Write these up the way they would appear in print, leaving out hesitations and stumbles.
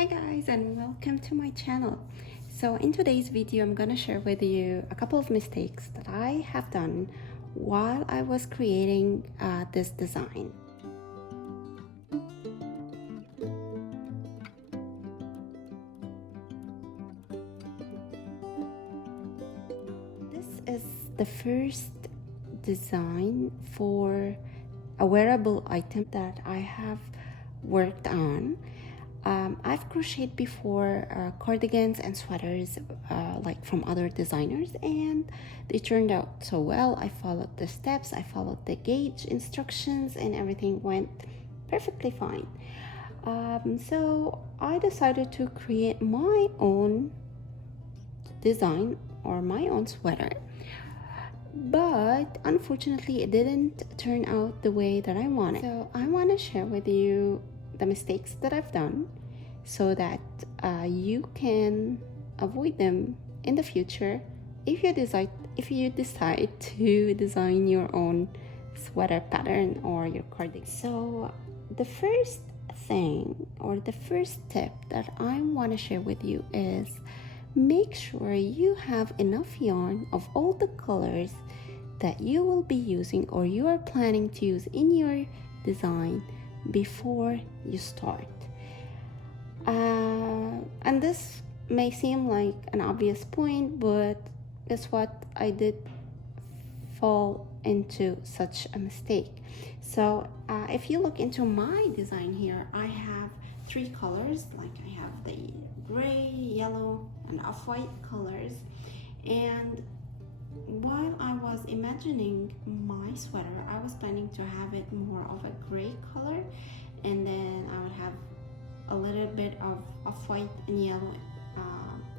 Hi guys, and welcome to my channel. So in today's video I'm gonna share with you a couple of mistakes that I have done while I was creating this design. This is the first design for a wearable item that I have worked on. I've crocheted before cardigans and sweaters like from other designers, and they turned out so well. I followed the steps, I followed the gauge instructions, and everything went perfectly fine. So I decided to create my own design or my own sweater, but unfortunately it didn't turn out the way that I wanted. So I want to share with you the mistakes that I've done so that you can avoid them in the future if you decide to design your own sweater pattern or your cardigan. So the first thing or the first tip that I want to share with you is make sure you have enough yarn of all the colors that you will be using or you are planning to use in your design before you start. And this may seem like an obvious point, but guess what? I did fall into such a mistake. So if you look into my design here, I have three colors. Like I have the gray, yellow, and off-white colors. And while I was imagining my sweater, I was planning to have it more of a gray color, and then I would have a little bit of off-white and yellow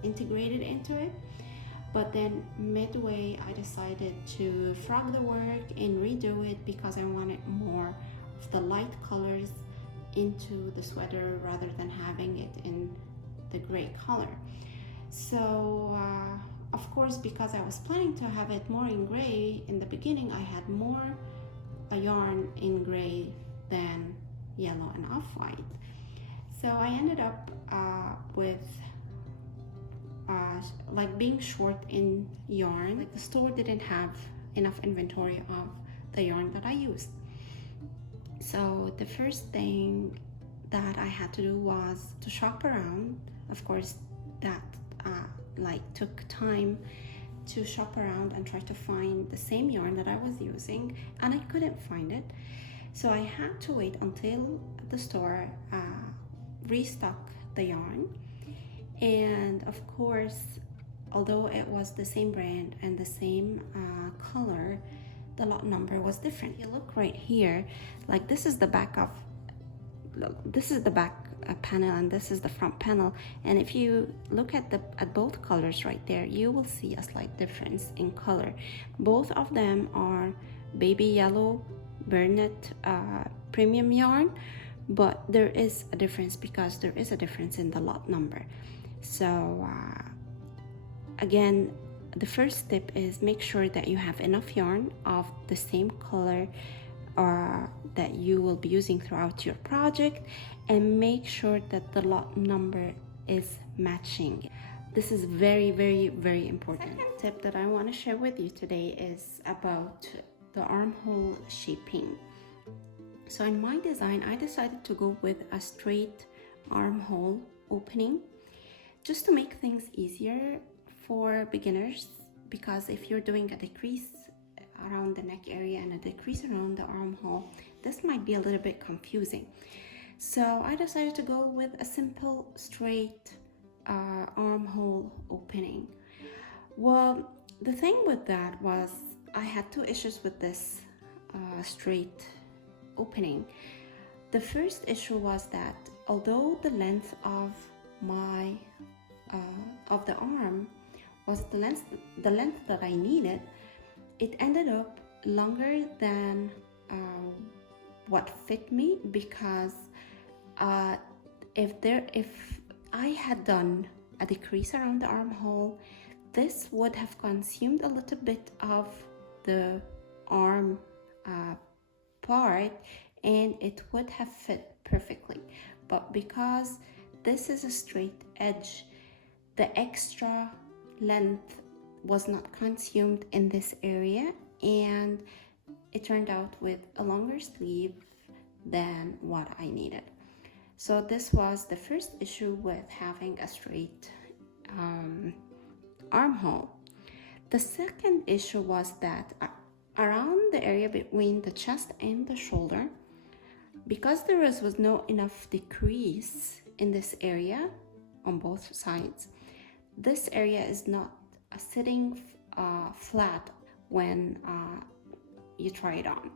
integrated into it. But then midway I decided to frog the work and redo it because I wanted more of the light colors into the sweater rather than having it in the gray color. So of course, because I was planning to have it more in gray in the beginning, I had more yarn in gray than yellow and off-white. So I ended up with like being short in yarn. Like the store didn't have enough inventory of the yarn that I used. So the first thing that I had to do was to shop around. Of course, that like took time to shop around and try to find the same yarn that I was using, and I couldn't find it. So I had to wait until the store restock the yarn. And of course, although it was the same brand and the same color, the lot number was different. You look right here, like this is the back panel and this is the front panel, and if you look at both colors right there, you will see a slight difference in color. Both of them are baby yellow Bernat premium yarn, but there is a difference because there is a difference in the lot number. So again, the first tip is make sure that you have enough yarn of the same color that you will be using throughout your project, and make sure that the lot number is matching. This is very, very, very important. Second tip that I want to share with you today is about the armhole shaping. So in my design, I decided to go with a straight armhole opening just to make things easier for beginners, because if you're doing a decrease around the neck area and a decrease around the armhole, this might be a little bit confusing. So I decided to go with a simple straight armhole opening. Well, the thing with that was I had two issues with this straight opening. The first issue was that although the length of my of the arm was the length that I needed, it ended up longer than what fit me, because if I had done a decrease around the armhole, this would have consumed a little bit of the arm part and it would have fit perfectly. But because this is a straight edge. The extra length was not consumed in this area, and it turned out with a longer sleeve than what I needed. So this was the first issue with having a straight armhole. The second issue was that around the area between the chest and the shoulder, because there was no enough decrease in this area on both sides, this area is not sitting flat when you try it on.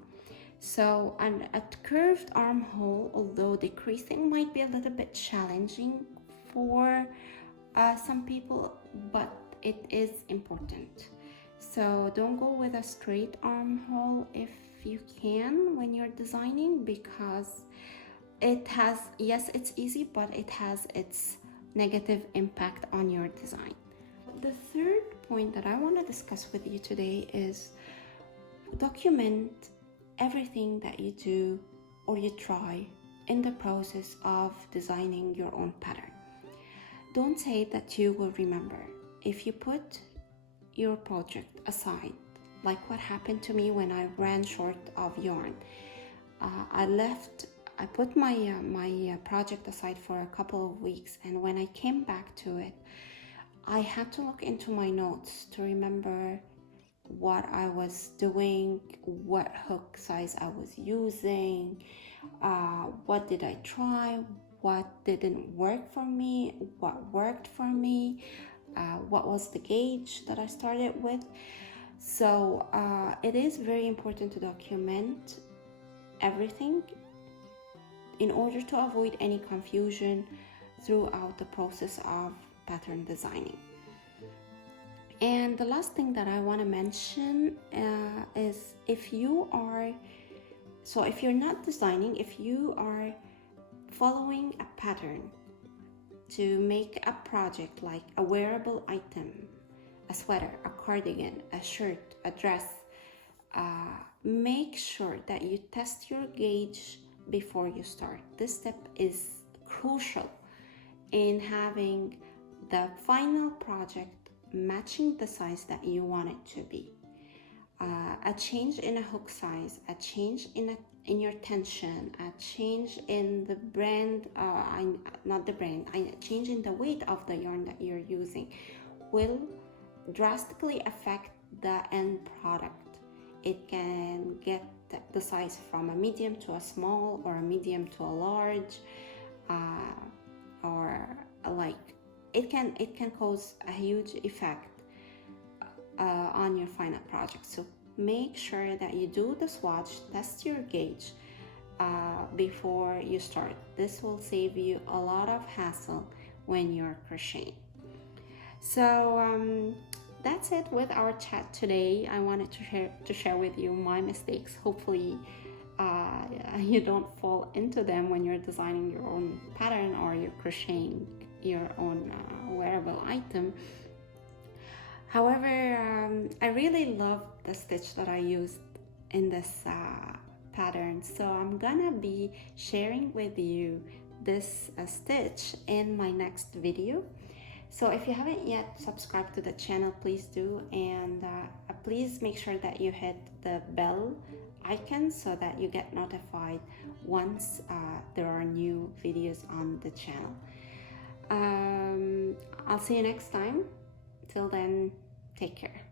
So a curved armhole, although decreasing, might be a little bit challenging for some people, but it is important. So don't go with a straight armhole if you can when you're designing, because it has, yes, it's easy, but it has its negative impact on your design. The third point that I want to discuss with you today is document everything that you do or you try in the process of designing your own pattern. Don't say that you will remember. If you put your project aside, like what happened to me when I ran short of yarn, I put my project aside for a couple of weeks, and when I came back to it, I had to look into my notes to remember what I was doing, what hook size I was using, what did I try, what didn't work for me, what worked for me, what was the gauge that I started with. So it is very important to document everything in order to avoid any confusion throughout the process of pattern designing. And the last thing that I want to mention is if you're not designing, if you are following a pattern to make a project like a wearable item, a sweater, a cardigan, a shirt, a dress, make sure that you test your gauge before you start. This step is crucial in having the final project matching the size that you want it to be. A change in a hook size, a change in your tension, a change in the brand, a change in the weight of the yarn that you're using will drastically affect the end product. It can get the size from a medium to a small, or a medium to a large, or like it can cause a huge effect on your final project. So make sure that you do the swatch, test your gauge before you start. This will save you a lot of hassle when you're crocheting. So that's it with our chat today. I wanted to share with you my mistakes. Hopefully you don't fall into them when you're designing your own pattern or you're crocheting your own wearable item. However, I really love the stitch that I used in this pattern, so I'm gonna be sharing with you this stitch in my next video. So if you haven't yet subscribed to the channel, please do, and please make sure that you hit the bell icon so that you get notified once there are new videos on the channel. I'll see you next time. Till then, take care.